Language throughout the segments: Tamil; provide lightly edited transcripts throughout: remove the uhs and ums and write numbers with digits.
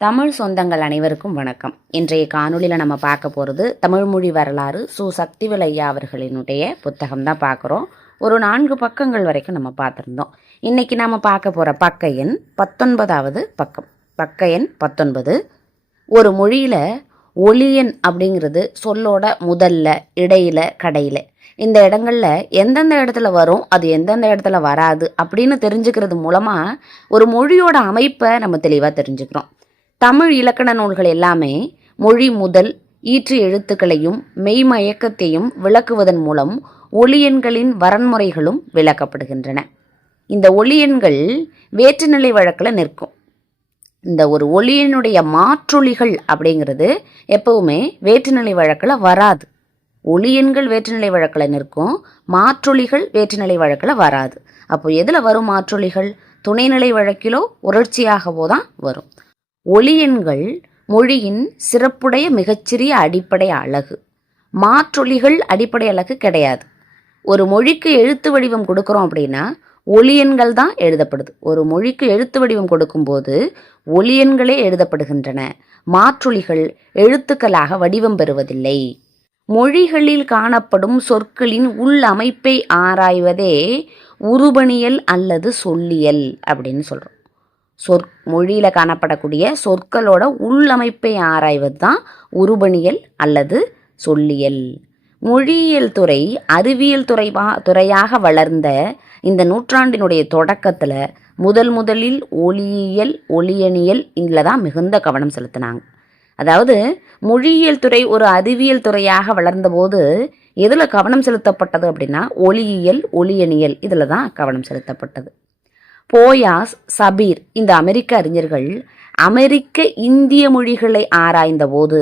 தமிழ் சொந்தங்கள் அனைவருக்கும் வணக்கம். இன்றைய காணொலியில் நம்ம பார்க்க போகிறது தமிழ்மொழி வரலாறு சு. சக்திவேல் ஐயா அவர்களினுடைய புத்தகம் தான் பார்க்குறோம். ஒரு 4 பக்கங்கள் வரைக்கும் நம்ம பார்த்துருந்தோம். இன்றைக்கி நம்ம பார்க்க போகிற பக்க எண் 19வது பக்கம். பக்க எண் 19. ஒரு மொழியில் ஒலியன் அப்படிங்கிறது சொல்லோட முதல்ல, இடையில, கடையில் இந்த இடங்களில் எந்தெந்த இடத்துல வரும், அது எந்தெந்த இடத்துல வராது அப்படின்னு தெரிஞ்சுக்கிறது மூலமாக ஒரு மொழியோட அமைப்பை நம்ம தெளிவாக தெரிஞ்சுக்கிறோம். தமிழ் இலக்கண நூல்கள் எல்லாமே மொழி முதல் ஈற்று எழுத்துக்களையும் மெய்மயக்கத்தையும் விளக்குவதன் மூலம் ஒலியன்களின் வரன்முறைகளும் விளக்கப்படுகின்றன. இந்த ஒலியன்கள் வேற்றுநிலை வழக்கில் நிற்கும். இந்த ஒரு ஒலியனுடைய மாற்றொலிகள் அப்படிங்கிறது எப்பவுமே வேற்றுநிலை வழக்கில் வராது. ஒலியன்கள் வேற்றுநிலை வழக்கில் நிற்கும், மாற்றொலிகள் வேற்றுநிலை வழக்கில் வராது. அப்போ எதில் வரும் மாற்றொலிகள்? துணைநிலை வழக்கிலோ உணர்ச்சியாகவோ தான் வரும். ஒலியன்கள் மொழியின் சிறப்புடைய மிகச்சிறிய அடிப்படை அலகு. மாற்றொலிகள் அடிப்படை அலகு கிடையாது. ஒரு மொழிக்கு எழுத்து வடிவம் கொடுக்குறோம் அப்படின்னா ஒலியன்கள் தான் எழுதப்படுது. ஒரு மொழிக்கு எழுத்து வடிவம் கொடுக்கும்போது ஒலியன்களே எழுதப்படுகின்றன. மாற்றொலிகள் எழுத்துக்களாக வடிவம் பெறுவதில்லை. மொழிகளில் காணப்படும் சொற்களின் உள் அமைப்பை ஆராய்வதே உருபணியல் அல்லது சொல்லியல் அப்படின்னு சொல்கிறோம். மொழியில் காணப்படக்கூடிய சொற்களோட உள்ளமைப்பை ஆராய்வது தான் உருபணியல் அல்லது சொல்லியல். மொழியியல் துறை அறிவியல் துறையாக வளர்ந்த இந்த நூற்றாண்டினுடைய தொடக்கத்தில் முதலில் ஒலியியல் ஒலியனியல் இதில் தான் மிகுந்த கவனம் செலுத்தினாங்க. அதாவது மொழியியல் துறை ஒரு அறிவியல் துறையாக வளர்ந்தபோது எதில் கவனம் செலுத்தப்பட்டது அப்படின்னா ஒலியியல் ஒலியனியல் இதில் தான் கவனம் செலுத்தப்பட்டது. போயாஸ், சபீர் இந்த அமெரிக்க அறிஞர்கள் அமெரிக்க இந்திய மொழிகளை ஆராய்ந்த போது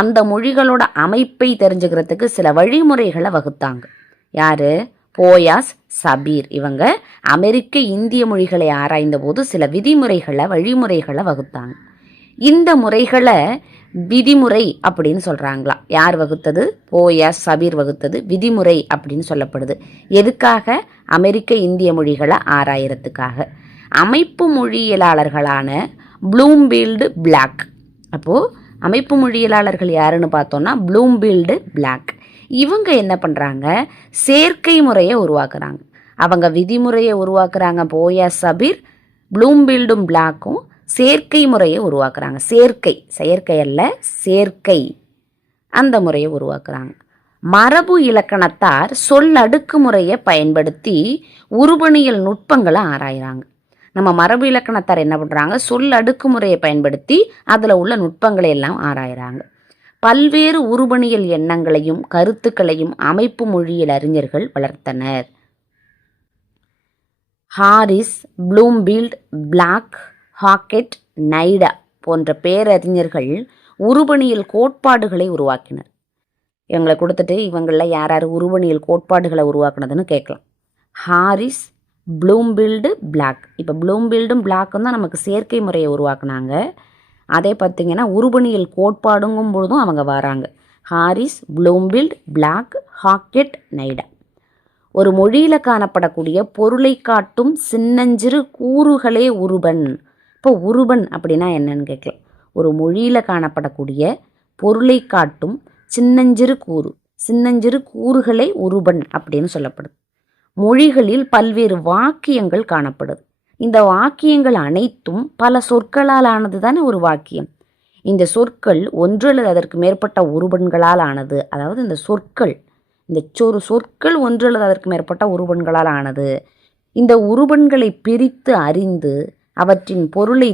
அந்த மொழிகளோட அமைப்பை தெரிஞ்சுக்கிறதுக்கு சில வழிமுறைகளை வகுத்தாங்க. யாரு? போயாஸ், சபீர். இவங்க அமெரிக்க இந்திய மொழிகளை ஆராய்ந்த போது சில வழிமுறைகளை வகுத்தாங்க. இந்த முறைகளை விதிமுறை அப்படின்னு சொல்கிறாங்களாம். யார் வகுத்தது? போயாஸ், சபீர் வகுத்தது விதிமுறை அப்படின்னு சொல்லப்படுது. எதுக்காக? அமெரிக்க இந்திய மொழிகளை ஆராயறதுக்காக. அமைப்பு மொழியியலாளர்களான ப்ளூம்பீல்டு பிளாக். அப்போது அமைப்பு மொழியியலாளர்கள் யாருன்னு பார்த்தோன்னா ப்ளூம்பீல்டு பிளாக். இவங்க என்ன பண்ணுறாங்க? சேர்க்கை முறையை உருவாக்குறாங்க. அவங்க விதிமுறையை உருவாக்குறாங்க. போயாஸ், சபீர், ப்ளூம்பீல்டும் பிளாக்கும் சேர்க்கை முறையை உருவாக்குறாங்க. செயற்கை அல்ல, சேர்க்கை அந்த முறையை உருவாக்குறாங்க. மரபு இலக்கணத்தார் சொல் அடுக்கு முறையை பயன்படுத்தி உருபணியல் நுட்பங்களை ஆராயிறாங்க. நம்ம மரபு இலக்கணத்தார் என்ன பண்ணுறாங்க? சொல் அடுக்கு முறையை பயன்படுத்தி அதில் உள்ள நுட்பங்களை எல்லாம் ஆராயிறாங்க. பல்வேறு உருபணியல் எண்ணங்களையும் கருத்துக்களையும் அமைப்பு மொழியியல் அறிஞர்கள் வளர்த்தனர். ஹாரிஸ், ப்ளூம்பீல்ட், பிளாக், ஹாக்கெட், நைடா போன்ற பேரறிஞர்கள் உருபணியல் கோட்பாடுகளை உருவாக்கினர். இவங்களை கொடுத்துட்டு இவங்களில் யார் உருபணியல் கோட்பாடுகளை உருவாக்குனதுன்னு கேட்கலாம். Harris, Bloomfield, Bloch. இப்போ ப்ளூம்பீல்டும் பிளாக்கும் தான் நமக்கு சேர்க்கை முறையை உருவாக்குனாங்க. அதே பார்த்திங்கன்னா உருபணியல் கோட்பாடுங்கும் பொழுதும் அவங்க வராங்க. Harris, Bloomfield, Bloch, Hockett, Nida. ஒரு மொழியில் காணப்படக்கூடிய பொருளை காட்டும் சின்னஞ்சிறு கூறுகளே உருபன். இப்போ உருபன் அப்படின்னா என்னன்னு கேட்கலாம். ஒரு மொழியில் காணப்படக்கூடிய பொருளை காட்டும் சின்னஞ்சிறு கூறுகளே உருபன் அப்படின்னு சொல்லப்படுது. மொழிகளில் பல்வேறு வாக்கியங்கள் காணப்படுது. இந்த வாக்கியங்கள் அனைத்தும் பல சொற்களால் ஆனது தானே ஒரு வாக்கியம். இந்த சொற்கள் ஒன்று அல்லது அதற்கு மேற்பட்ட உருபன்களால் ஆனது. அதாவது இந்த சொற்கள் ஒன்று அல்லது அதற்கு மேற்பட்ட உருபன்களால் ஆனது. இந்த உருபன்களை பிரித்து அறிந்து அவற்றின் பொருளை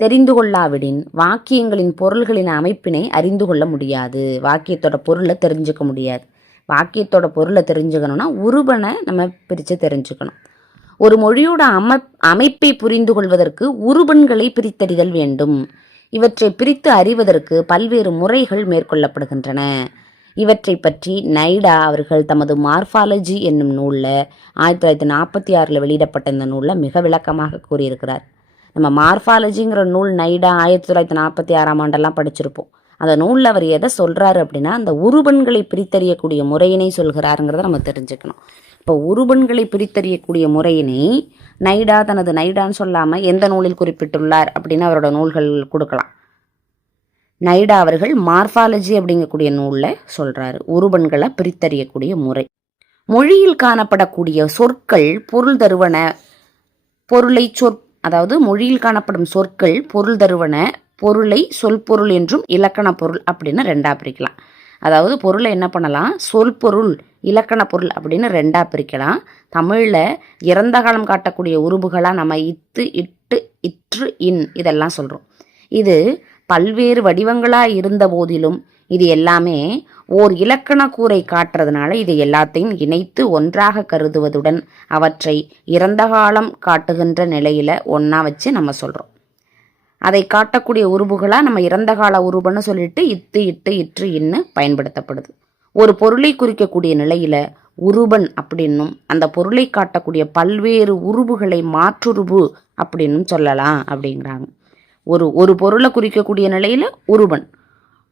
தெரிந்து கொள்ளாவிடின் வாக்கியங்களின் பொருள்களின் அமைப்பினை அறிந்து கொள்ள முடியாது. வாக்கியத்தோட பொருளை தெரிஞ்சுக்க முடியாது. வாக்கியத்தோட பொருளை தெரிஞ்சுக்கணும்னா உருபனை நம்ம பிரித்து தெரிஞ்சுக்கணும். ஒரு மொழியோட அமைப்பை புரிந்து கொள்வதற்கு உருபன்களை பிரித்தறிதல் வேண்டும். இவற்றை பிரித்து அறிவதற்கு பல்வேறு முறைகள் மேற்கொள்ளப்படுகின்றன. இவற்றை பற்றி நைடா அவர்கள் தமது மார்ஃபாலஜி என்னும் நூலில் 1946 வெளியிடப்பட்ட இந்த நூலில் மிக விளக்கமாக கூறியிருக்கிறார். நம்ம மார்ஃபாலஜிங்கிற நூல் நைடா 1946 படிச்சிருப்போம். அந்த நூலில் அவர் எதை சொல்கிறாரு அப்படின்னா அந்த உருபன்களை பிரித்தறியக்கூடிய முறையினை சொல்கிறாருங்கிறத நம்ம தெரிஞ்சுக்கணும். இப்போ உருபன்களை பிரித்தறியக்கூடிய முறையினை நைடா தனது நைடான்னு சொல்லாமல் எந்த நூலில் குறிப்பிட்டுள்ளார் அப்படின்னு அவரோட நூல்கள் கொடுக்கலாம். நைடா அவர்கள் மார்ஃபாலஜி அப்படிங்கக்கூடிய நூலில் சொல்கிறாரு உருபன்களை பிரித்தறியக்கூடிய முறை. மொழியில் காணப்படக்கூடிய சொற்கள் பொருள் தருவன, பொருளை அதாவது மொழியில் காணப்படும் சொற்கள் பொருள் தருவன, பொருளை சொல்பொருள் என்றும் இலக்கண பொருள் அப்படின்னு ரெண்டாக பிரிக்கலாம். அதாவது பொருளை என்ன பண்ணலாம், சொல்பொருள் இலக்கண பொருள் அப்படின்னு ரெண்டாக பிரிக்கலாம். தமிழில் இறந்த காலம் காட்டக்கூடிய உருபுகளாக நம்ம இத்து, இட்டு, இற்று, இன் இதெல்லாம் சொல்கிறோம். இது பல்வேறு வடிவங்களாக இருந்த போதிலும் இது எல்லாமே ஓர் இலக்கண கூரை காட்டுறதுனால இது எல்லாத்தையும் இணைத்து ஒன்றாக கருதுவதுடன் அவற்றை இறந்த காலம் காட்டுகின்ற நிலையில் ஒன்றா வச்சு நம்ம சொல்கிறோம். அதை காட்டக்கூடிய உருபுகளாக நம்ம இறந்த கால உருபுன்னு சொல்லிட்டு இத்து, இட்டு, இற்று, இன்னு பயன்படுத்தப்படுது. ஒரு பொருளை குறிக்கக்கூடிய நிலையில் உருபன் அப்படின்னும் அந்த பொருளை காட்டக்கூடிய பல்வேறு உருபுகளை மாற்றுருபு அப்படின்னும் சொல்லலாம் அப்படிங்கிறாங்க. ஒரு பொருளை குறிக்கக்கூடிய நிலையில் உருபன்,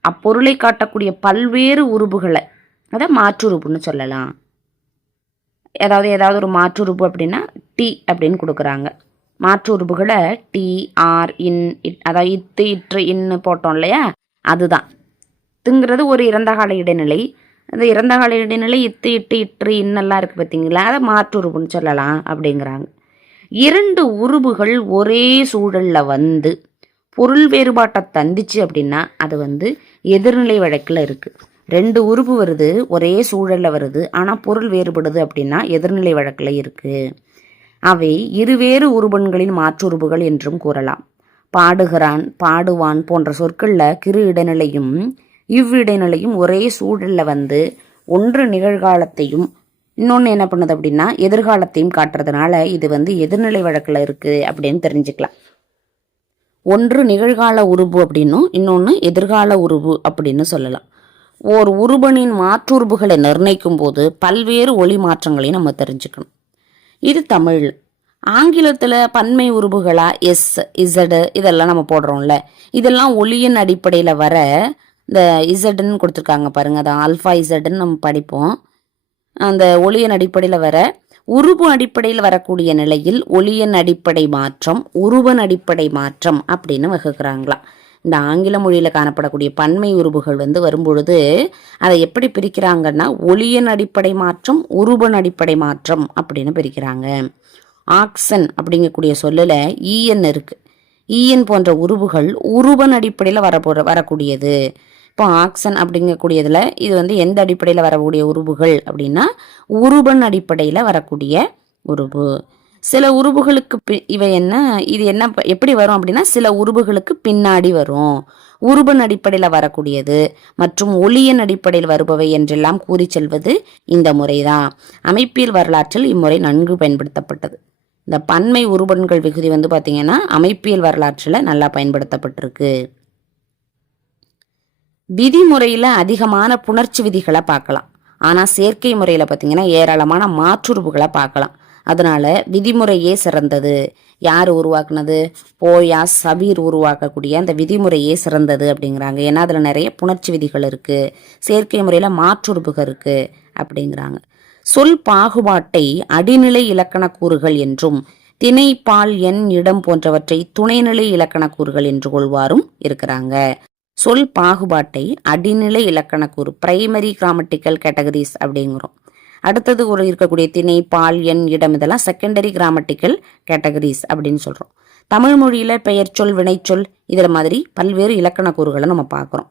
அப்பொருளை காட்டக்கூடிய பல்வேறு உருபுகளை அதை மாற்றுருபுன்னு சொல்லலாம். ஏதாவது ஒரு மாற்றுருபு அப்படின்னா டி அப்படின்னு கொடுக்குறாங்க. மாற்று உருபுகளை டி, ஆர், இன், அதாவது இத்து, இற்று, இன்னு போட்டோம் இல்லையா, அதுதான் திங்கிறது ஒரு இறந்த கால இடைநிலை. அந்த இறந்த கால இடைநிலை இத்து, இட்டு, இற்று, இன்னெல்லாம் இருக்குது பார்த்தீங்களா, அதை மாற்று உருபுன்னு சொல்லலாம் அப்படிங்கிறாங்க. இரண்டு உருபுகள் ஒரே சூழலில் வந்து பொருள் வேறுபாட்டை தந்துச்சு அப்படின்னா அது எதிர்நிலை வழக்கில் இருக்குது. ரெண்டு உருபு வருது, ஒரே சூழலில் வருது, ஆனால் பொருள் வேறுபடுது அப்படின்னா எதிர்நிலை வழக்கில் இருக்குது. அவை இருவேறு உருபன்களின் மாற்றுருபுகள் என்றும் கூறலாம். பாடுகிறான், பாடுவான் போன்ற சொற்களில் கிரு இடைநிலையும் இவ்விடைநிலையும் ஒரே சூழலில் ஒன்று நிகழ்காலத்தையும் இன்னொன்று என்ன பண்ணுது அப்படின்னா எதிர்காலத்தையும் காட்டுறதுனால இது எதிர்நிலை வழக்கில் இருக்குது அப்படின்னு தெரிஞ்சுக்கலாம். ஒன்று நிகழ்கால உருபு அப்படின்னும் இன்னொன்று எதிர்கால உருபு அப்படின்னு சொல்லலாம். ஓர் உருபனின் மாற்றுருபுகளை நிர்ணயிக்கும் போது பல்வேறு ஒலி மாற்றங்களையும் நம்ம தெரிஞ்சுக்கணும். இது தமிழ். ஆங்கிலத்தில் பன்மை உருபுகளா எஸ், இசடு இதெல்லாம் நம்ம போடுறோம்ல, இதெல்லாம் ஒலியின் அடிப்படையில் வர இந்த இசடுன்னு கொடுத்துருக்காங்க பாருங்கள், அதான் ஆல்ஃபா இசடுன்னு நம்ம படிப்போம். அந்த ஒலியின் அடிப்படையில் வர உருபு அடிப்படையில் வரக்கூடிய நிலையில் ஒலியின் அடிப்படை மாற்றம், உருவன் அடிப்படை மாற்றம் அப்படின்னு வகுக்கிறாங்களாம். இந்த ஆங்கில மொழியில் காணப்படக்கூடிய பன்மை உருபுகள் வரும்பொழுது அதை எப்படி பிரிக்கிறாங்கன்னா ஒலியின் அடிப்படை மாற்றம், உருவன் அடிப்படை மாற்றம் அப்படின்னு பிரிக்கிறாங்க. ஆக்சன் அப்படிங்கக்கூடிய சொல்லில் ஈஎன் இருக்குது. ஈஎன் போன்ற உருபுகள் உருவன் அடிப்படையில் வரக்கூடியது. இப்போ ஆக்சன் அப்படிங்கக்கூடியதில் இது எந்த அடிப்படையில் வரக்கூடிய உருபுகள் அப்படின்னா உருவன் அடிப்படையில் வரக்கூடிய உருபு. சில உருபுகளுக்கு இது என்ன எப்படி வரும் அப்படின்னா சில உருபுகளுக்கு பின்னாடி வரும். உருபன் அடிப்படையில் வரக்கூடியது மற்றும் ஒலியின் அடிப்படையில் வருபவை என்றெல்லாம் கூறி செல்வது இந்த முறைதான். அமைப்பியல் வரலாற்றில் இம்முறை நன்கு பயன்படுத்தப்பட்டது. இந்த பன்மை உருபன்கள் விகுதி பார்த்தீங்கன்னா அமைப்பியல் வரலாற்றில் நல்லா பயன்படுத்தப்பட்டிருக்கு. விதிமுறையில் அதிகமான புணர்ச்சி விதிகளை பார்க்கலாம். ஆனால் செயற்கை முறையில் பார்த்தீங்கன்னா ஏராளமான மாற்றுருபுகளை பார்க்கலாம். அதனால விதிமுறையே சிறந்தது. யார் உருவாக்குனது? போயா சபீர் உருவாக்கக்கூடிய அந்த விதிமுறையே சிறந்தது அப்படிங்கிறாங்க. ஏன்னா அதில் நிறைய புணர்ச்சி விதிகள் இருக்குது, செயற்கை முறையில் மாற்றுருபுகள் இருக்குது அப்படிங்கிறாங்க. சொல் பாகுபாட்டை அடிநிலை இலக்கண கூறுகள் என்றும் திணை, பால், எண், இடம் போன்றவற்றை துணைநிலை இலக்கண கூறுகள் என்று கொள்வாரும் இருக்கிறாங்க. சொல் பாகுபாட்டை அடிநிலை இலக்கண கூறு, பிரைமரி கிராமட்டிக்கல் கேட்டகரிஸ் அப்படிங்கிறோம். அடுத்தது ஒரு இருக்கக்கூடிய திணை, பால், எண், இடம் இதெல்லாம் செகண்டரி கிராமட்டிக்கல் கேட்டகரிஸ் அப்படின்னு சொல்கிறோம். தமிழ் மொழியில் பெயர் சொல், வினைச்சொல் இதில் மாதிரி பல்வேறு இலக்கண கூறுகளை நம்ம பார்க்குறோம்.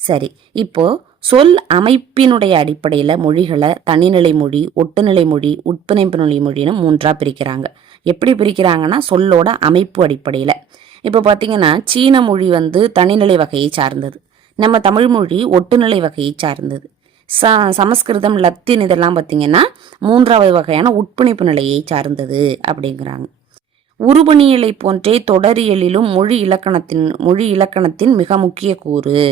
சரி, இப்போது சொல் அமைப்பினுடைய அடிப்படையில் மொழிகளை தனிநிலை மொழி, ஒட்டுநிலை மொழி, உட்பிணைப்பு நிலை மொழின்னு மூன்றாக பிரிக்கிறாங்க. எப்படி பிரிக்கிறாங்கன்னா சொல்லோட அமைப்பு அடிப்படையில். இப்போ பார்த்தீங்கன்னா சீன மொழி தனிநிலை வகையை சார்ந்தது, நம்ம தமிழ் மொழி ஒட்டுநிலை வகையை சார்ந்தது. சமஸ்கிருதம், லத்தீன் இதெல்லாம் பார்த்தீங்கன்னா மூன்றாவது வகையான உட்பிணைப்பு நிலையை சார்ந்தது அப்படிங்கிறாங்க. உருபணியலை போன்றே தொடரியலிலும் மொழி இலக்கணத்தின் மிக முக்கிய கூறு.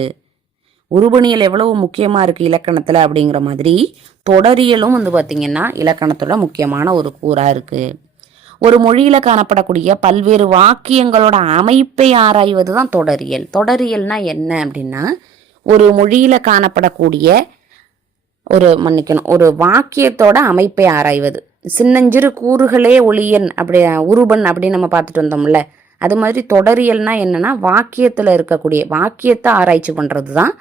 உருபணியல் எவ்வளவு முக்கியமாக இருக்குது இலக்கணத்தில் அப்படிங்கிற மாதிரி தொடரியலும் பார்த்தீங்கன்னா இலக்கணத்தோட முக்கியமான ஒரு கூறாக இருக்குது. ஒரு மொழியில் காணப்படக்கூடிய பல்வேறு வாக்கியங்களோட அமைப்பை ஆராய்வது தான் தொடரியல். தொடரியல்னா என்ன அப்படின்னா ஒரு மொழியில் காணப்படக்கூடிய ஒரு வாக்கியத்தோட அமைப்பை ஆராய்வது. சின்னஞ்சிறு கூறுகளே ஒளியன் அப்படி உருபன் அப்படின்னு நம்ம பார்த்துட்டு வந்தோம்ல, அது மாதிரி தொடரியல்னா என்னன்னா வாக்கியத்தில் இருக்கக்கூடிய வாக்கியத்தை ஆராய்ச்சி பண்ணுறது தான்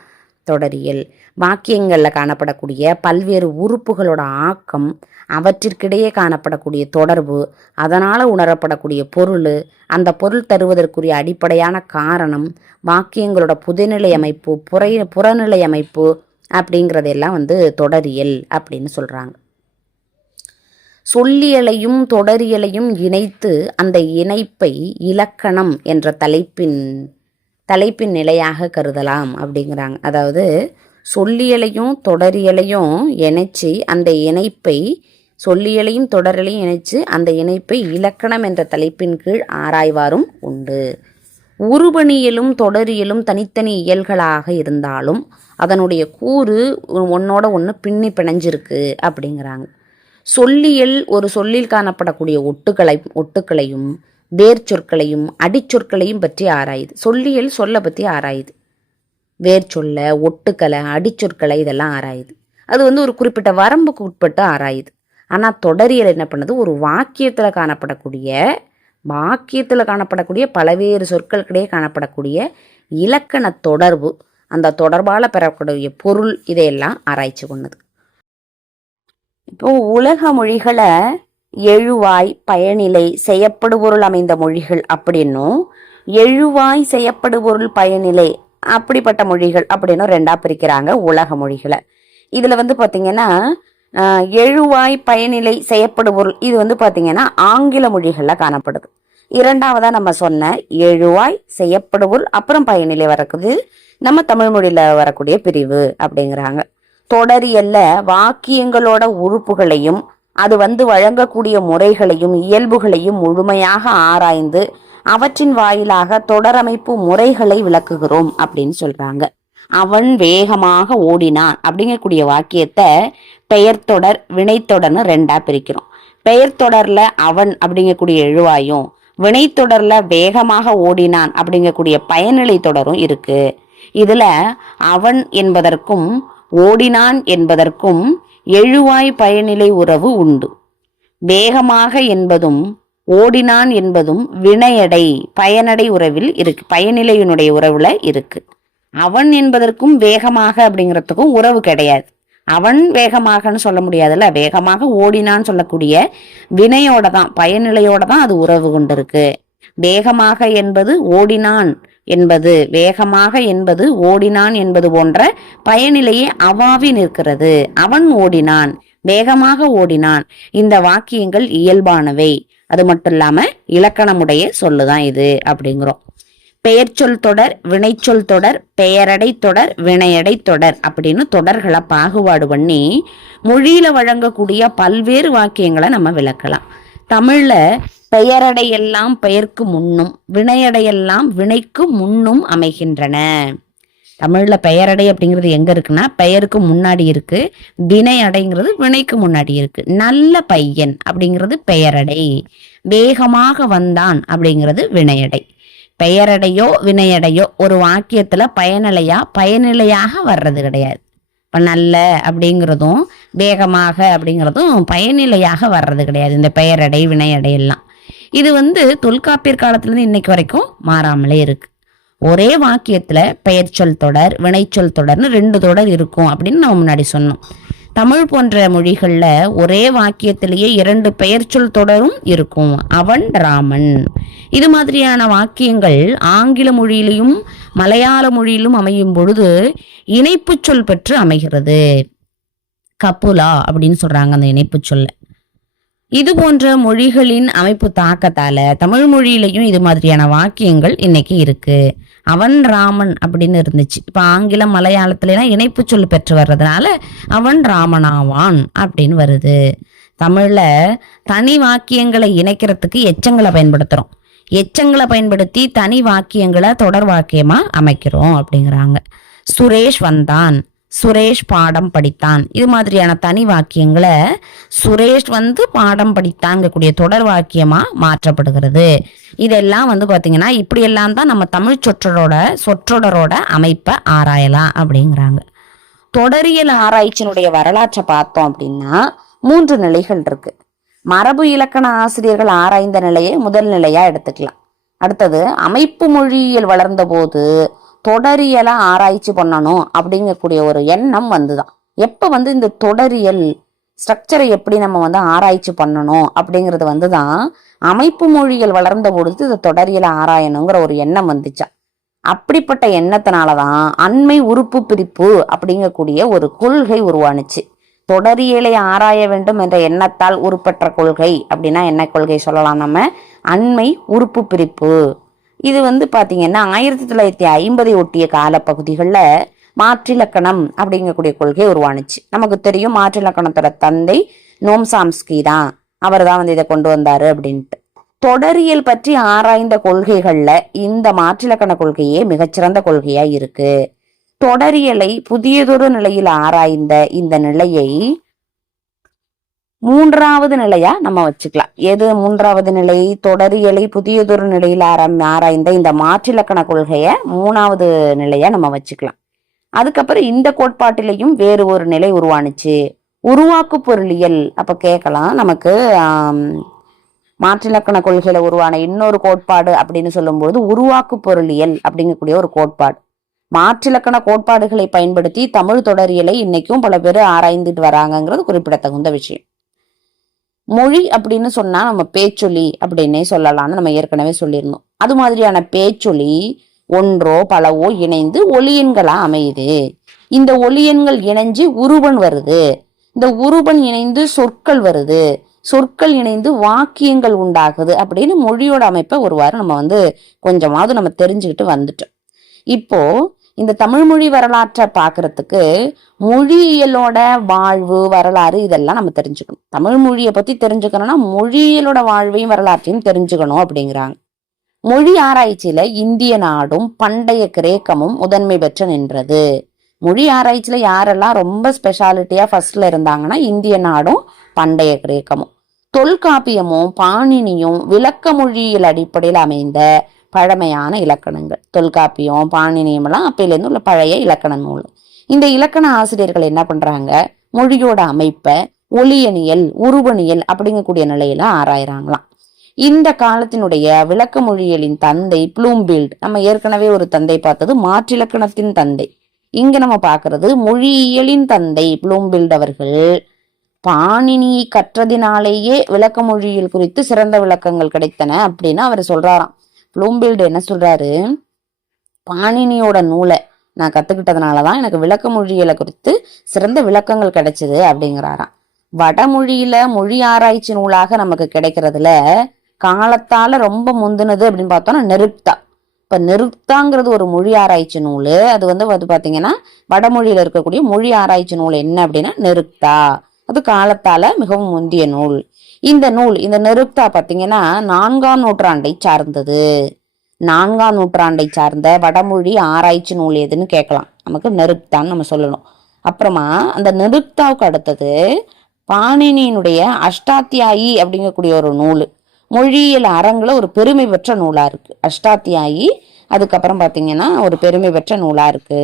தொடரியல். வாக்கியங்களில் காணப்படக்கூடிய பல்வேறு உறுப்புகளோட ஆக்கம், அவற்றிற்கிடையே காணப்படக்கூடிய தொடர்பு, அதனால் உணரப்படக்கூடிய பொருள், அந்த பொருள் தருவதற்குரிய அடிப்படையான காரணம், வாக்கியங்களோட புதைநிலை அமைப்பு, புறநிலை அமைப்பு அப்படிங்கிறதெல்லாம் தொடரியல் அப்படின்னு சொல்கிறாங்க. சொல்லியலையும் தொடரியலையும் இணைத்து அந்த இணைப்பை இலக்கணம் என்ற தலைப்பின் நிலையாக கருதலாம் அப்படிங்கிறாங்க. அதாவது சொல்லியலையும் தொடரியலையும் இணைச்சு அந்த இணைப்பை சொல்லியலையும் தொடரலையும் இணைச்சு அந்த இணைப்பை இலக்கணம் என்ற தலைப்பின் கீழ் ஆராய்வாரும் உண்டு. உருபணியலும் தொடரியலும் தனித்தனி இயல்களாக இருந்தாலும் அதனுடைய கூறு ஒன்னோட ஒன்று பின்னி பிணைஞ்சிருக்கு அப்படிங்கிறாங்க. சொல்லியல் ஒரு சொல்லில் காணப்படக்கூடிய ஒட்டுக்களையும் வேர் சொற்களையும் அடிச்சொற்களையும் பற்றி ஆராயுது. சொல்லியல் சொல்லை பற்றி ஆராயுது. வேர் சொல்ல, ஒட்டுக்களை, அடிச்சொற்களை இதெல்லாம் ஆராயுது. அது ஒரு குறிப்பிட்ட வரம்புக்கு உட்பட்டு ஆராயுது. ஆனால் தொடரியல் என்ன பண்ணுது, ஒரு வாக்கியத்தில் காணப்படக்கூடிய பல்வேறு சொற்களுக்கிடையே காணப்படக்கூடிய இலக்கண தொடர்பு, அந்த தொடர்பால் பெறக்கூடிய பொருள், இதையெல்லாம் ஆராய்ச்சி பண்ணுது. இப்போ உலக மொழிகளை எழுவாய், பயனிலை, செய்யப்படுபொருள் அமைந்த மொழிகள் அப்படின்னும், எழுவாய், செய்யப்படுபொருள், பயனிலை அப்படிப்பட்ட மொழிகள் அப்படின்னும் ரெண்டா பிரிக்கிறாங்க உலக மொழிகளை. இதுல பார்த்தீங்கன்னா எழுவாய், பயனிலை, செய்யப்படுபொருள் இது பார்த்தீங்கன்னா ஆங்கில மொழிகளில் காணப்படுது. இரண்டாவதா நம்ம சொன்ன எழுவாய், செய்யப்படுபொருள் அப்புறம் பயனிலை வரக்குது நம்ம தமிழ் மொழியில வரக்கூடிய பிரிவு அப்படிங்கிறாங்க. தொடரியல்ல வாக்கியங்களோட உறுப்புகளையும் அது வழங்கக்கூடிய முறைகளையும் இயல்புகளையும் முழுமையாக ஆராய்ந்து அவற்றின் வாயிலாக தொடரமைப்பு முறைகளை விளக்குகிறோம் அப்படின்னு சொல்றாங்க. அவன் வேகமாக ஓடினான் அப்படிங்கக்கூடிய வாக்கியத்தை பெயர் தொடர், வினைத்தொடர்னு ரெண்டா பிரிக்கிறோம். பெயர் தொடர்ல அவன் அப்படிங்கக்கூடிய எழுவாயும், வினைத்தொடர்ல வேகமாக ஓடினான் அப்படிங்கக்கூடிய பயனிலை தொடரும் இருக்கு. இதுல அவன் என்பதற்கும் ஓடினான் என்பதற்கும் எழுவாய் பயனிலை உறவு உண்டு. வேகமாக என்பதும் ஓடினான் என்பதும் வினையடை பயனடை உறவில் இருக்கு, பயனிலையினுடைய உறவுல இருக்கு. அவன் என்பதற்கும் வேகமாக அப்படிங்கிறதுக்கும் உறவு கிடையாது. அவன் வேகமாகன்னு சொல்ல முடியாதுல்ல, வேகமாக ஓடினான்னு சொல்லக்கூடிய வினையோட தான், பயனிலையோட தான் அது உறவு கொண்டிருக்கு. வேகமாக என்பது ஓடினான் என்பது, வேகமாக என்பது ஓடினான் என்பது போன்ற பயனிலையே அவாவி நிற்கிறது. அவன் ஓடினான், வேகமாக ஓடினான், இந்த வாக்கியங்கள் இயல்பானவை. அது மட்டும் இல்லாம இலக்கணமுடைய சொல்லுதான் இது அப்படிங்கிறோம். பெயர்ச்சொல் தொடர், வினைச்சொல் தொடர், பெயரடை தொடர், வினையடை தொடர் அப்படின்னு தொடர்களை பாகுபாடு பண்ணி மொழியில வழங்கக்கூடிய பல்வேறு வாக்கியங்களை நம்ம விளக்கலாம். தமிழ்ல பெயரடையெல்லாம் பெயர்க்கு முன்னும், வினையடையெல்லாம் வினைக்கு முன்னும் அமைகின்றன. தமிழ்ல பெயரடை அப்படிங்கிறது எங்க இருக்குன்னா பெயருக்கு முன்னாடி இருக்கு, வினை அடைங்கிறது வினைக்கு முன்னாடி இருக்கு. நல்ல பையன் அப்படிங்கிறது பெயரடை, வேகமாக வந்தான் அப்படிங்கிறது வினையடை. பெயரடையோ வினையடையோ ஒரு வாக்கியத்துல பயனிலையாக வர்றது கிடையாது. இப்ப நல்ல அப்படிங்கிறதும் வேகமாக அப்படிங்கிறதும் பயனிலையாக வர்றது கிடையாது. இந்த பெயரடை வினையடை எல்லாம் இது தொல்காப்பியர் காலத்துல இருந்து இன்னைக்கு வரைக்கும் மாறாமலே இருக்கு. ஒரே வாக்கியத்துல பெயர்ச்சொல் தொடர், வினைச்சொல் தொடர்னு 2 தொடர் இருக்கும் அப்படின்னு நம்ம முன்னாடி சொன்னோம். தமிழ் போன்ற மொழிகள்ல ஒரே வாக்கியத்திலேயே 2 பெயர்ச்சொல் தொடரும் இருக்கும். அவன் ராமன். இது மாதிரியான வாக்கியங்கள் ஆங்கில மொழியிலும் மலையாள மொழியிலும் அமையும் பொழுது இணைப்பு சொல் பெற்று அமைகிறது. கப்புலா அப்படின்னு சொல்றாங்க அந்த இணைப்பு சொல்ல. இது போன்ற மொழிகளின் அமைப்பு தாக்கத்தால தமிழ் மொழியிலையும் இது மாதிரியான வாக்கியங்கள் இன்னைக்கு இருக்கு. அவன் ராமன் அப்படின்னு இருந்துச்சு. இப்ப ஆங்கிலம் மலையாளத்துலாம் இணைப்பு சொல் பெற்று வர்றதுனால அவன் ராமனாவான் அப்படின்னு வருது. தமிழ்ல தனி வாக்கியங்களை இணைக்கிறதுக்கு எச்சங்களை பயன்படுத்துறோம். எச்சங்களை பயன்படுத்தி தனி வாக்கியங்களை தொடர் வாக்கியமா அமைக்கிறோம் அப்படிங்கிறாங்க. சுரேஷ் வந்தான், சுரேஷ் பாடம் படித்தான், இது மாதிரியான தனி வாக்கியங்களை சுரேஷ் பாடம் படித்தாங்கக்கூடிய தொடர் வாக்கியமா மாற்றப்படுகிறது. இதெல்லாம் பாத்தீங்கன்னா இப்படியெல்லாம் தான் நம்ம தமிழ் சொற்றொடரோட அமைப்பை ஆராயலாம் அப்படிங்கிறாங்க. தொடரியல் ஆராய்ச்சியினுடைய வரலாற்றை பார்த்தோம் அப்படின்னா 3 நிலைகள் இருக்கு. மரபு இலக்கண ஆசிரியர்கள் ஆராய்ந்த நிலையை முதல் நிலையா எடுத்துக்கலாம். அடுத்தது அமைப்பு மொழியியல் வளர்ந்த போது தொடரியலை ஆராய்ச்சி பண்ணணும் அப்படிங்கக்கூடிய ஒரு எண்ணம் வந்துதான். எப்ப இந்த தொடரியல் ஸ்ட்ரக்சரை எப்படி நம்ம ஆராய்ச்சி பண்ணணும் அப்படிங்கிறது வந்துதான் அமைப்பு மொழியியல் வளர்ந்த பொழுது இது தொடரியலை ஆராயணுங்கிற ஒரு எண்ணம் வந்துச்சா. அப்படிப்பட்ட எண்ணத்தினாலதான் அண்மை உறுப்பு பிரிப்பு அப்படிங்கக்கூடிய ஒரு கொள்கை உருவானுச்சு. தொடரியலை ஆராய வேண்டும் என்ற எண்ணத்தால் உருப்பெற்ற கொள்கை அப்படின்னா என்ன கொள்கை சொல்லலாம்? நம்ம அண்மை உறுப்பு பிரிப்பு. இது பாத்தீங்கன்னா 1950 ஒட்டிய காலப்பகுதிகளில் மாற்றிலக்கணம் அப்படிங்கக்கூடிய கொள்கை உருவானுச்சு. நமக்கு தெரியும் மாற்றிலக்கணத்தோட தந்தை நோம் சாம்ஸ்கி தான், அவர் தான் இதை கொண்டு வந்தாரு அப்படின்ட்டு. தொடரியல் பற்றி ஆராய்ந்த கொள்கைகள்ல இந்த மாற்றிலக்கண கொள்கையே மிகச்சிறந்த கொள்கையா இருக்கு. தொடரியலை புதியதொரு நிலையில் ஆராய்ந்த இந்த நிலையை 3வது நிலையா நம்ம வச்சுக்கலாம். எது 3வது நிலை? தொடரியலை புதியதொரு நிலையில் ஆராய்ந்த இந்த மாற்றிலக்கண கொள்கைய 3வது நிலையா நம்ம வச்சுக்கலாம். அதுக்கப்புறம் இந்த கோட்பாட்டிலையும் வேறு ஒரு நிலை உருவானுச்சு, உருவாக்கு பொருளியல். அப்ப கேட்கலாம் நமக்கு மாற்றிலக்கண கொள்கையில உருவான இன்னொரு கோட்பாடு அப்படின்னு சொல்லும்போது உருவாக்கு பொருளியல் அப்படிங்கக்கூடிய ஒரு கோட்பாடு. மாற்றிலக்கண கோட்பாடுகளை பயன்படுத்தி தமிழ் தொடரியலை இன்னைக்கும் பல பேர் ஆராய்ந்துட்டு வராங்கிறது குறிப்பிடத்தகுந்த விஷயம். மொழி அப்படின்னு சொன்னா நம்ம பேச்சொலி அப்படின்னே சொல்லலாம்னு நம்ம ஏற்கனவே சொல்லியிருந்தோம். அது மாதிரியான பேச்சொலி ஒன்றோ பலவோ இணைந்து ஒலியன்களா அமையுது. இந்த ஒலியன்கள் இணைஞ்சு உருவன் வருது, இந்த உருவன் இணைந்து சொற்கள் வருது, சொற்கள் இணைந்து வாக்கியங்கள் உண்டாகுது அப்படின்னு மொழியோட அமைப்பை ஒருவாறு நம்ம கொஞ்சமாவது நம்ம தெரிஞ்சுக்கிட்டு வந்துட்டோம். இப்போ இந்த தமிழ் மொழி வரலாற்றை பாக்குறதுக்கு மொழியியலோட வாழ்வு வரலாறு இதெல்லாம் நம்ம தெரிஞ்சுக்கணும். தமிழ் மொழியை பத்தி தெரிஞ்சுக்கணும்னா மொழியியலோட வாழ்வையும் வரலாற்றையும் தெரிஞ்சுக்கணும் அப்படிங்கிறாங்க. மொழி ஆராய்ச்சியில இந்திய நாடும் பண்டைய கிரேக்கமும் முதன்மை பெற்று நின்றது. மொழி ஆராய்ச்சியில யாரெல்லாம் ரொம்ப ஸ்பெஷாலிட்டியா ஃபர்ஸ்ட்ல இருந்தாங்கன்னா இந்திய நாடும் பண்டைய கிரேக்கமும். தொல்காப்பியமும் பாணினியும் விளக்க மொழியியல் அடிப்படையில் அமைந்த பழமையான இலக்கணங்கள். தொல்காப்பியம் பாணினியம் எல்லாம் அப்பையிலேருந்து உள்ள பழைய இலக்கண நூல். இந்த இலக்கண ஆசிரியர்கள் என்ன பண்றாங்க? மொழியோட அமைப்பை ஒலியனியல் உருவனியல் அப்படிங்கக்கூடிய நிலையில ஆராயிறாங்களாம். இந்த காலத்தினுடைய விளக்க மொழியியலின் தந்தை ப்ளூம்பில்ட். நம்ம ஏற்கனவே ஒரு தந்தை பார்த்தது மாற்றிலக்கணத்தின் தந்தை. இங்க நம்ம பாக்குறது மொழியியலின் தந்தை ப்ளூம்பில்ட் அவர்கள் பாணினியை கற்றதினாலேயே விளக்க மொழியியல் குறித்து சிறந்த விளக்கங்கள் கிடைத்தன அப்படின்னு அவர் சொல்றாராம். ப்ளூம்பில்ட் என்ன சொல்றாரு? பாணினியோட நூலை நான் கத்துக்கிட்டதுனாலதான் எனக்கு விளக்க மொழியியலை குறித்து சிறந்த விளக்கங்கள் கிடைச்சது அப்படிங்கிறாராம். வடமொழியில மொழி ஆராய்ச்சி நூலாக நமக்கு கிடைக்கிறதுல காலத்தால ரொம்ப முந்தினது அப்படின்னு பார்த்தோம்னா நெருப்தா. இப்ப நெருப்தாங்கிறது ஒரு மொழி ஆராய்ச்சி நூல். அது பாத்தீங்கன்னா வடமொழியில இருக்கக்கூடிய மொழி ஆராய்ச்சி நூல் என்ன அப்படின்னா நெருப்தா. அது காலத்தால மிகவும் முந்திய நூல். இந்த நூல் இந்த நெருப்தா பாத்தீங்கன்னா 4ஆம் நூற்றாண்டை சார்ந்தது. 4ஆம் நூற்றாண்டை சார்ந்த வடமொழி ஆராய்ச்சி நூல் எதுன்னு கேட்கலாம். நமக்கு நெருப்தான்னு நம்ம சொல்லணும். அப்புறமா அந்த நெருப்தாவுக்கு அடுத்தது பாணினியினுடைய அஷ்டாத்தியாயி அப்படிங்கக்கூடிய ஒரு நூல் மொழியியல் அரங்குல ஒரு பெருமை பெற்ற நூலா இருக்கு. அஷ்டாத்தியாயி அதுக்கப்புறம் பாத்தீங்கன்னா ஒரு பெருமை பெற்ற நூலா இருக்கு.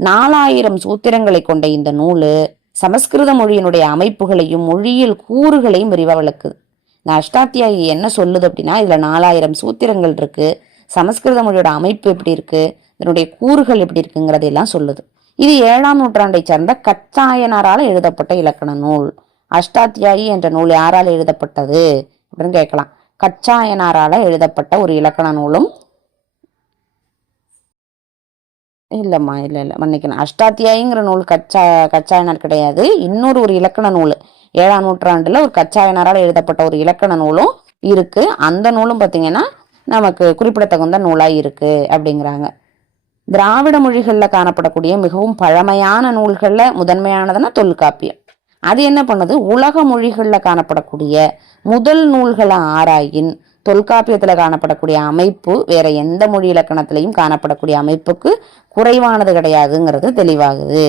4000 சூத்திரங்களை கொண்ட இந்த நூலு சமஸ்கிருத மொழியினுடைய அமைப்புகளையும் மொழியியல் கூறுகளையும் விரிவா விளக்குது. இந்த அஷ்டாத்தியாயி என்ன சொல்லுது அப்படின்னா இதுல 4000 சூத்திரங்கள் இருக்கு, சமஸ்கிருத மொழியோட அமைப்பு எப்படி இருக்கு, இதனுடைய கூறுகள் எப்படி இருக்குங்கிறதெல்லாம் சொல்லுது. இது 7ஆம் நூற்றாண்டை சார்ந்த கச்சாயனாரால் எழுதப்பட்ட இலக்கண நூல். அஷ்டாத்தியாயி என்ற நூல் யாரால் எழுதப்பட்டது அப்படின்னு கேட்கலாம். கச்சாயனாரால எழுதப்பட்ட ஒரு இலக்கண நூலும் இல்லம்மா இல்ல மன்னிக்கணும். அஷ்டாத்தியாயிங்கிற நூல் கச்சாயனார் கிடையாது, இன்னொரு ஒரு இலக்கண நூல் 7ஆம் நூற்றாண்டுல ஒரு கச்சாயனாரால் எழுதப்பட்ட ஒரு இலக்கண நூலும் இருக்கு. அந்த நூலும் பாத்தீங்கன்னா நமக்கு குறிப்பிடத்தகுந்த நூலா இருக்கு அப்படிங்கிறாங்க. திராவிட மொழிகள்ல காணப்படக்கூடிய மிகவும் பழமையான நூல்கள்ல முதன்மையானதுன்னா தொல்காப்பியம். அது என்ன பண்ணுது? உலக மொழிகள்ல காணப்படக்கூடிய முதல் நூல்களை ஆராயின் தொல்காப்பியத்துல காணப்படக்கூடிய அமைப்பு வேற எந்த மொழி இலக்கணத்திலையும் காணப்படக்கூடிய அமைப்புக்கு குறைவானது கிடையாதுங்கிறது தெளிவாகுது.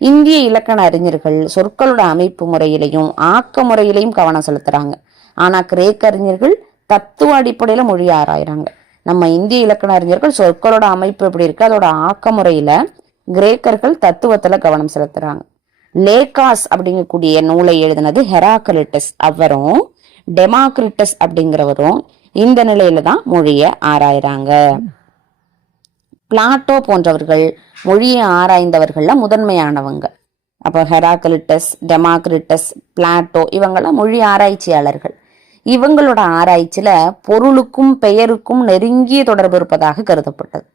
இந்திய இலக்கண அறிஞர்கள் சொற்களோட அமைப்பு முறையிலையும் ஆக்க முறையிலையும் கவனம் செலுத்துறாங்க. ஆனா கிரேக்க அறிஞர்கள் தத்துவ அடிப்படையில மொழி ஆராயிறாங்க. நம்ம இந்திய இலக்கண அறிஞர்கள் சொற்களோட அமைப்பு எப்படி இருக்கு, அதோட ஆக்க முறையில கிரேக்கர்கள் தத்துவத்தில் கவனம் செலுத்துகிறாங்க. லேகாஸ் அப்படிங்கக்கூடிய நூலை எழுதினது ஹெராக்லிட்டஸ், அவரும் டெமாக்ரிட்டஸ் அப்படிங்கிறவரும் இந்த நிலையில தான் மொழியை ஆராயிறாங்க. பிளாட்டோ போன்றவர்கள் மொழியை ஆராய்ந்தவர்கள்ல முதன்மையானவங்க. அப்போ ஹெராக்லிட்டஸ், டெமாக்ரிட்டஸ், பிளாட்டோ இவங்கெல்லாம் மொழி ஆராய்ச்சியாளர்கள். இவங்களோட ஆராய்ச்சியில பொருளுக்கும் பெயருக்கும் நெருங்கிய தொடர்பு இருப்பதாக கருதப்பட்டது.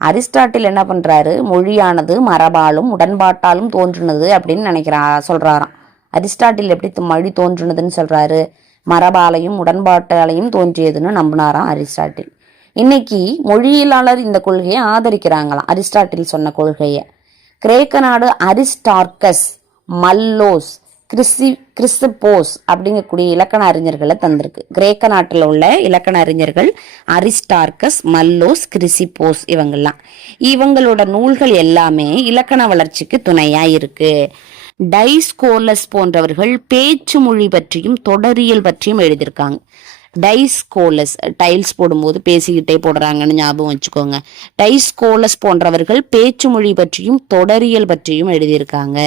அரிஸ்டாட்டில் என்ன பண்றாரு, மொழியானது மரபாலும் உடன்பாட்டாலும் தோன்றுனது அப்படின்னு சொல்றாராம். அரிஸ்டாட்டில் எப்படி மொழி தோன்றுனதுன்னு சொல்றாரு, மரபாலையும் உடன்பாட்டாலையும் தோன்றியதுன்னு நம்பினாராம் அரிஸ்டாட்டில். இன்னைக்கு மொழியியலாளர் இந்த கொள்கையை ஆதரிக்கிறாங்களாம், அரிஸ்டாட்டில் சொன்ன கொள்கையை. கிரேக்க நாடு அரிஸ்டார்கஸ், மல்லோஸ், கிறிஸ்போஸ் அப்படிங்கக்கூடிய இலக்கண அறிஞர்களை தந்திருக்கு. கிரேக்க நாட்டில் உள்ள இலக்கண அறிஞர்கள் அரிஸ்டார்கஸ், மல்லோஸ், கிறிஸ்போஸ் இவங்களோட நூல்கள் எல்லாமே இலக்கண வளர்ச்சிக்கு துணையா இருக்கு. டைஸ்கோலஸ் போன்றவர்கள் பேச்சு மொழி பற்றியும் தொடரியல் பற்றியும் எழுதியிருக்காங்க. டைஸ்கோலஸ், டைல்ஸ் போடும்போது பேசிக்கிட்டே போடுறாங்கன்னு ஞாபகம் வச்சுக்கோங்க. டைஸ்கோலஸ் போன்றவர்கள் பேச்சு மொழி பற்றியும் தொடரியல் பற்றியும் எழுதியிருக்காங்க.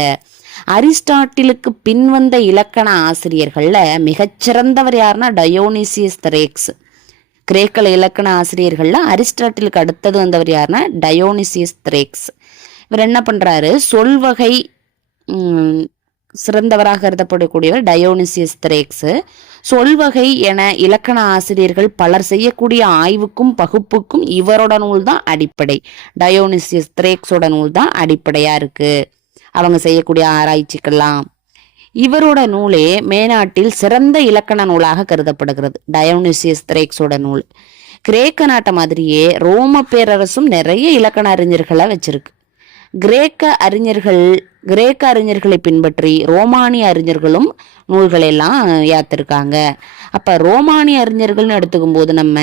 அரிஸ்டாட்டிலுக்கு பின்வந்த இலக்கண ஆசிரியர்கள்ல மிகச்சிறந்தவர் யாருன்னா டயோனிசியஸ் திரேக்ஸ். கிரேக்க இலக்கண ஆசிரியர்கள்ல அரிஸ்டாட்டிலுக்கு அடுத்தது வந்தவர் யாருன்னா டயோனிசியஸ் திரேக்ஸ். இவர் என்ன பண்றாரு, சொல்வகை சிறந்தவராக கருதப்படக்கூடியவர் டயோனிசியஸ் திரேக்ஸ். சொல்வகை என இலக்கண ஆசிரியர்கள் பலர் செய்யக்கூடிய ஆய்வுக்கும் பகுப்புக்கும் இவரோட நூல் தான் அடிப்படை. டயோனிசியஸ் திரேக்ஸோட நூல் தான் அடிப்படையா இருக்கு அவங்க செய்யக்கூடிய ஆராய்ச்சிக்கெல்லாம். இவரோட நூலே மேநாட்டில் சிறந்த இலக்கண நூலாக கருதப்படுகிறது, டயோனிசியஸ் திரேக்ஸோட நூல். கிரேக்க நாட்டை மாதிரியே ரோம பேரரசும் நிறைய இலக்கண அறிஞர்களை வச்சிருக்கு. கிரேக்க அறிஞர்களை பின்பற்றி ரோமானிய அறிஞர்களும் நூல்களை எல்லாம் யாத்திருக்காங்க. அப்ப ரோமானிய அறிஞர்கள்னு எடுத்துக்கும் போது நம்ம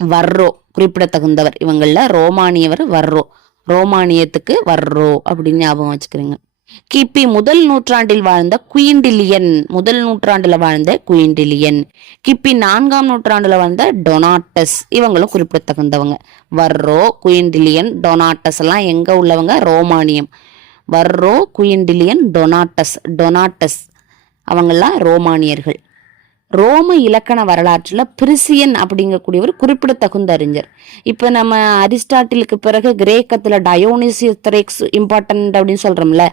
வர்ரோ குறிப்பிடத்தகுந்தவர். இவங்கள ரோமானியவர் வர்ரோ, ரோமானியத்துக்கு வர்ரோ அப்படின்னு ஞாபகம் வச்சுக்கிறீங்க. கிபி முதல் நூற்றாண்டில் வாழ்ந்த குயின்டிலியன், கிபி 4ஆம் நூற்றாண்டுல வாழ்ந்த டொனாட்டஸ் இவங்களும் குறிப்பிடத்தகுந்தவங்க. வர்ரோ, குயின்டிலியன், டொனாட்டஸ் எல்லாம் எங்க உள்ளவங்க, ரோமானியம். வர்ரோ, குயின்டிலியன், டொனாட்டஸ் அவங்கெல்லாம் ரோமானியர்கள். ரோம இலக்கண வரலாற்றில் பிரிசியன் அப்படிங்கக்கூடியவர் குறிப்பிடத்தகுந்த அறிஞர். இப்போ நம்ம அரிஸ்டாட்டிலுக்கு பிறகு கிரேக்கத்தில் டயோனிசியஸ் திரேக்ஸ் இம்பார்ட்டன்ட் அப்படின்னு சொல்கிறோம்ல,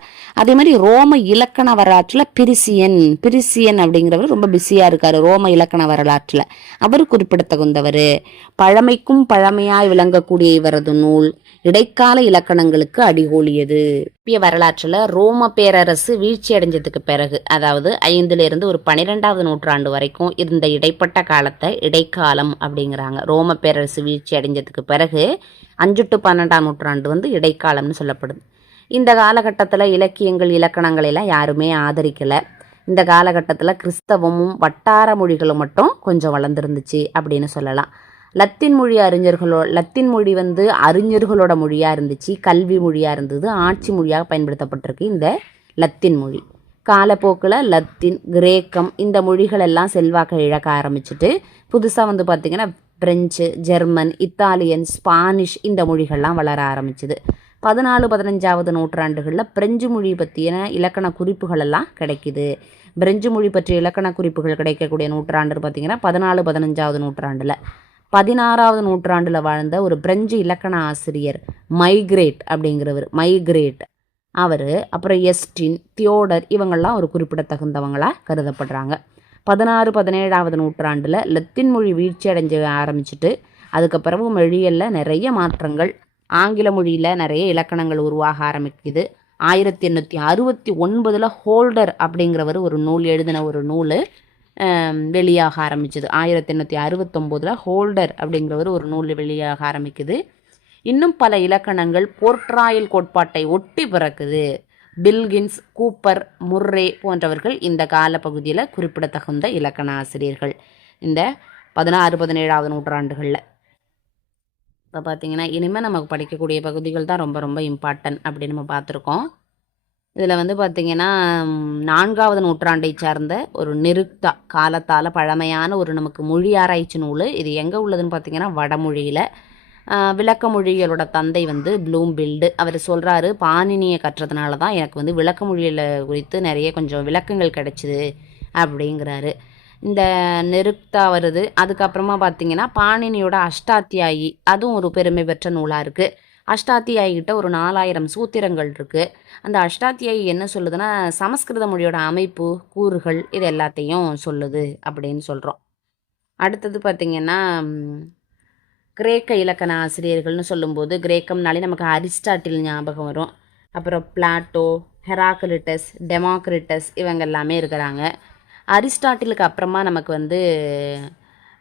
அதே மாதிரி ரோம இலக்கண வரலாற்றில் பிரிசியன் அப்படிங்கிறவர் ரொம்ப பிஸியாக இருக்கார். ரோம இலக்கண வரலாற்றில் அவர் குறிப்பிடத்தகுந்தவர். பழமைக்கும் பழமையாய் விளங்கக்கூடிய இவரது நூல் இடைக்கால இலக்கணங்களுக்கு அடிகோலியது. வரலாற்றில் ரோம பேரரசு வீழ்ச்சி அடைஞ்சதுக்கு பிறகு, அதாவது 5லிருந்து ஒரு 12ஆவது நூற்றாண்டு வரைக்கும் இருந்த இடைப்பட்ட காலத்தை இடைக்காலம் அப்படிங்கிறாங்க. ரோம பேரரசு வீழ்ச்சி அடைஞ்சதுக்கு பிறகு 5 to 12ஆம் நூற்றாண்டு இடைக்காலம்னு சொல்லப்படுது. இந்த காலகட்டத்தில் இலக்கியங்கள் இலக்கணங்கள் எல்லாம் யாருமே ஆதரிக்கலை. இந்த காலகட்டத்தில் கிறிஸ்தவமும் வட்டார மொழிகளும் மட்டும் கொஞ்சம் வளர்ந்துருந்துச்சு அப்படின்னு சொல்லலாம். லத்தீன் மொழி அறிஞர்களோட மொழியாக இருந்துச்சு, கல்வி மொழியாக இருந்தது, ஆட்சி மொழியாக பயன்படுத்தப்பட்டிருக்கு இந்த லத்தீன் மொழி. காலப்போக்கில் லத்தீன், கிரேக்கம் இந்த மொழிகள் எல்லாம் செல்வாக்கை இழக்க ஆரம்பிச்சுட்டு புதுசாக பார்த்திங்கன்னா பிரெஞ்சு, ஜெர்மன், இத்தாலியன், ஸ்பானிஷ் இந்த மொழிகள்லாம் வளர ஆரம்பிச்சுது. 14-15ஆவது நூற்றாண்டுகளில் பிரெஞ்சு மொழி பற்றின இலக்கண குறிப்புகள் எல்லாம் கிடைக்குது. பிரெஞ்சு மொழி பற்றிய இலக்கண குறிப்புகள் கிடைக்கக்கூடிய நூற்றாண்டு பார்த்திங்கன்னா 14-15ஆவது நூற்றாண்டில். 16ஆவது நூற்றாண்டில் வாழ்ந்த ஒரு பிரெஞ்சு இலக்கண ஆசிரியர் மைக்ரேட் அப்படிங்கிறவர், அவர், அப்புறம் எஸ்டின், தியோடர் இவங்கெல்லாம் ஒரு குறிப்பிடத்தகுந்தவங்களாக கருதப்படுறாங்க. 16-17ஆவது நூற்றாண்டில் லத்தீன் மொழி வீழ்ச்சி அடைஞ்ச ஆரம்பிச்சுட்டு அதுக்கப்புறம் மொழிகளில் நிறைய மாற்றங்கள், ஆங்கில மொழியில் நிறைய இலக்கணங்கள் உருவாக ஆரம்பிக்குது. 1869 ஹோல்டர் அப்படிங்கிறவர் ஒரு நூல் எழுதின ஒரு நூல் வெளியாக ஆரம்பிச்சுது. 1869 ஹோல்டர் அப்படிங்கிறவர் ஒரு நூல் வெளியாக ஆரம்பிக்குது. இன்னும் பல இலக்கணங்கள் போர்ட்ராயல் கோட்பாட்டை ஒட்டி பிறக்குது. பில்கின்ஸ், கூப்பர், முர்ரே போன்றவர்கள் இந்த காலப்பகுதியில் குறிப்பிடத்தகுந்த இலக்கண ஆசிரியர்கள் இந்த 16-17ஆவது நூற்றாண்டுகளில். இப்போ பார்த்திங்கன்னா இனிமேல் நமக்கு படிக்கக்கூடிய பகுதிகள் தான் ரொம்ப ரொம்ப இம்பார்ட்டன்ட் அப்படின்னு நம்ம பார்த்துருக்கோம். இதில் பார்த்திங்கன்னா 4ஆவது நூற்றாண்டை சார்ந்த ஒரு நிருக்தா காலத்தால் பழமையான ஒரு நமக்கு மொழி ஆராய்ச்சி நூல். இது எங்கே உள்ளதுன்னு பார்த்திங்கன்னா வடமொழியில். விளக்க மொழிகளோட தந்தை வந்து ப்ளூம்பில்டு. அவர் சொல்கிறாரு, பாணினியை கற்றதுனால தான் எனக்கு வந்து விளக்க மொழியில் குறித்து நிறைய கொஞ்சம் விளக்கங்கள் கிடைச்சிது அப்படிங்கிறாரு. இந்த நெருக்தா வருது. அதுக்கப்புறமா பார்த்தீங்கன்னா பாணினியோட அஷ்டாத்தியாயி, அதுவும் ஒரு பெருமை பெற்ற நூலாக இருக்குது. அஷ்டாத்தியாயிகிட்ட ஒரு 4000 சூத்திரங்கள் இருக்குது. அந்த அஷ்டாத்தியாயி என்ன சொல்லுதுன்னா, சமஸ்கிருத மொழியோட அமைப்பு, கூறுகள் இது எல்லாத்தையும் சொல்லுது அப்படின்னு சொல்கிறோம். அடுத்தது பார்த்திங்கன்னா, கிரேக்க இலக்கண ஆசிரியர்கள்னு சொல்லும்போது கிரேக்கம்னாலே நமக்கு அரிஸ்டாட்டில் ஞாபகம் வரும். அப்புறம் பிளாட்டோ, ஹெராக்லிட்டஸ், டெமோக்ரிட்டஸ் இவங்க எல்லாமே இருக்கிறாங்க. அரிஸ்டாட்டிலுக்கு அப்புறமா நமக்கு வந்து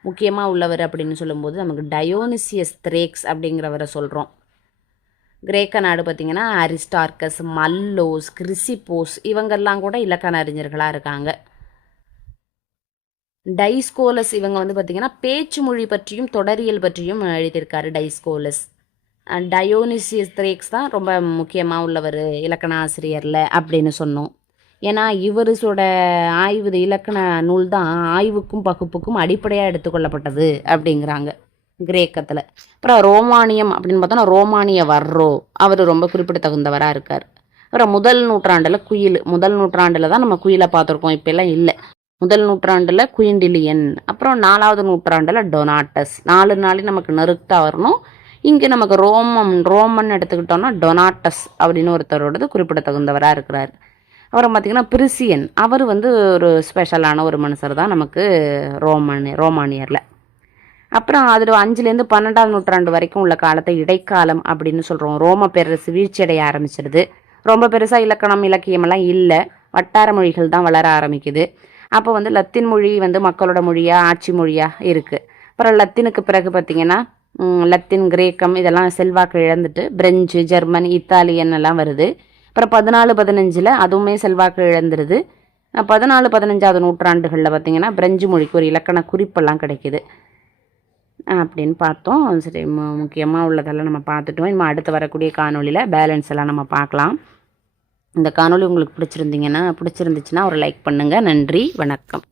முக்கியமாக உள்ளவர் அப்படின்னு சொல்லும்போது நமக்கு டயோனிசியஸ் திரேக்ஸ் அப்படிங்கிறவரை சொல்கிறோம். கிரேக்க நாடு பார்த்திங்கன்னா அரிஸ்டார்கஸ், மல்லோஸ், கிரிசிப்போஸ் இவங்கெல்லாம் கூட இலக்கண அறிஞர்களாக இருக்காங்க. டைஸ்கோலஸ் இவங்க வந்து பார்த்திங்கன்னா பேச்சு மொழி பற்றியும் தொடரியல் பற்றியும் எழுதியிருக்காரு டைஸ்கோலஸ். டயோனிசியஸ் திரேக்ஸ் தான் ரொம்ப முக்கியமாக உள்ளவர் இலக்கண ஆசிரியரில் அப்படின்னு சொன்னோம். ஏன்னா இவரோட ஆய்வு இலக்கண நூல் தான் ஆய்வுக்கும் பகுப்புக்கும் அடிப்படையாக எடுத்துக்கொள்ளப்பட்டது அப்படிங்கிறாங்க கிரேக்கத்தில். அப்புறம் ரோமானியம் அப்படின்னு பார்த்தோன்னா ரோமானிய வர்ரோ, அவர் ரொம்ப குறிப்பிடத்தகுந்தவராக இருக்கார். அப்புறம் முதல் நூற்றாண்டில் குயில், முதல் நூற்றாண்டில் தான் நம்ம குயிலை பார்த்துருக்கோம், இப்போல்லாம் இல்லை. முதல் நூற்றாண்டில் குயின்டிலியன், அப்புறம் 4வது நூற்றாண்டில் டொனாட்டஸ். 4 நாளைக்கு நமக்கு நெருக்தா வரணும். இங்கே நமக்கு ரோமன் எடுத்துக்கிட்டோம்னா டொனாட்டஸ் அப்படின்னு ஒருத்தரோடது குறிப்பிடத்தகுந்தவராக இருக்கிறார். அப்புறம் பார்த்திங்கன்னா பிரிசியன், அவர் வந்து ஒரு ஸ்பெஷலான ஒரு மனுஷர் தான் நமக்கு ரோமானியரில். அப்புறம் அதில் 5லேருந்து 12ஆம் நூற்றாண்டு வரைக்கும் உள்ள காலத்தை இடைக்காலம் அப்படின்னு சொல்கிறோம். ரோம பேரரசு வீழ்ச்சியடைய ஆரம்பிச்சிடுது. ரொம்ப பெருசாக இலக்கணம் இலக்கியமெல்லாம் இல்லை, வட்டார மொழிகள் தான் வளர ஆரம்பிக்குது. அப்போ வந்து லத்தீன் மொழி வந்து மக்களோட மொழியாக ஆட்சி மொழியாக இருக்குது. அப்புறம் லத்தீனுக்கு பிறகு பார்த்திங்கன்னா லத்தீன், கிரேக்கம் இதெல்லாம் செல்வாக்கு இழந்துட்டு பிரெஞ்சு, ஜெர்மன், இத்தாலியன் எல்லாம் வருது. அப்புறம் 14-15 அதுவுமே செல்வாக்கு இழந்துருது. 14-15ஆவது நூற்றாண்டுகளில் பார்த்திங்கன்னா பிரெஞ்சு மொழிக்கு ஒரு இலக்கண குறிப்பெல்லாம் கிடைக்கிது அப்படின்னு பார்த்தோம். சரி, முக்கியமாக உள்ளதெல்லாம் நம்ம பார்த்துட்டோம். இனிமேல் அடுத்து வரக்கூடிய காணொலியில் பேலன்ஸ் எல்லாம் நம்ம பார்க்கலாம். இந்த காணொலி உங்களுக்கு பிடிச்சிருந்துச்சுன்னா ஒரு லைக் பண்ணுங்கள். நன்றி, வணக்கம்.